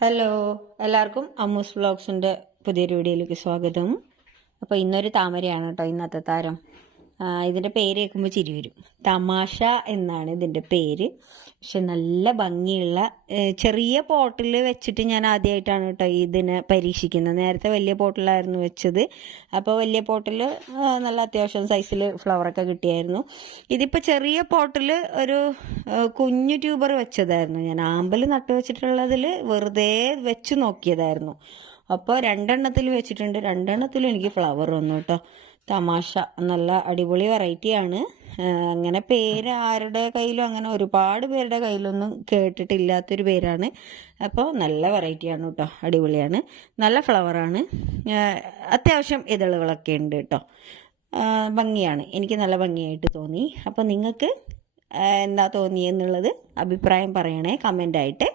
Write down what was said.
Hello, എല്ലാവർക്കും അമ്മൂസ് വ്ളോഗ്സിൻ്റെ പുതിയൊരു വീഡിയോയിലേക്ക് സ്വാഗതം. അപ്പോൾ ഇന്നൊരു താമരയാണ് കേട്ടോ ഇന്നത്തെ താരം. ഇതിൻ്റെ പേര് കേൾക്കുമ്പോൾ ചിരി വരും. തമാശ എന്നാണ് ഇതിൻ്റെ പേര്. പക്ഷെ നല്ല ഭംഗിയുള്ള ചെറിയ പോട്ടിൽ വെച്ചിട്ട് ഞാൻ ആദ്യമായിട്ടാണ് കേട്ടോ ഇതിനെ പരീക്ഷിക്കുന്നത്. നേരത്തെ വലിയ പോട്ടിലായിരുന്നു വെച്ചത്. അപ്പോൾ വലിയ പോട്ടിൽ നല്ല അത്യാവശ്യം സൈസിൽ ഫ്ലവറൊക്കെ കിട്ടിയായിരുന്നു. ഇതിപ്പോൾ ചെറിയ പോട്ടിൽ ഒരു കുഞ്ഞു ട്യൂബർ വെച്ചതായിരുന്നു. ഞാൻ ആമ്പൽ നട്ടു വെച്ചിട്ടുള്ളതിൽ വെറുതെ വെച്ച് നോക്കിയതായിരുന്നു. അപ്പോൾ രണ്ടെണ്ണത്തിൽ വെച്ചിട്ടുണ്ട്. രണ്ടെണ്ണത്തിലും എനിക്ക് ഫ്ലവർ വന്നു കേട്ടോ. തമാശ നല്ല അടിപൊളി വെറൈറ്റിയാണ്. അങ്ങനെ പേര് ആരുടെ കയ്യിലും അങ്ങനെ ഒരുപാട് പേരുടെ കയ്യിലൊന്നും കേട്ടിട്ടില്ലാത്തൊരു പേരാണ്. അപ്പോൾ നല്ല വെറൈറ്റിയാണ് കേട്ടോ, അടിപൊളിയാണ്, നല്ല ഫ്ലവറാണ്, അത്യാവശ്യം ഇതളുകളൊക്കെ ഉണ്ട് കേട്ടോ. ഭംഗിയാണ്, എനിക്ക് നല്ല ഭംഗിയായിട്ട് തോന്നി. അപ്പോൾ നിങ്ങൾക്ക് എന്താ തോന്നിയെന്നുള്ളത് അഭിപ്രായം പറയണേ കമൻ്റായിട്ട്.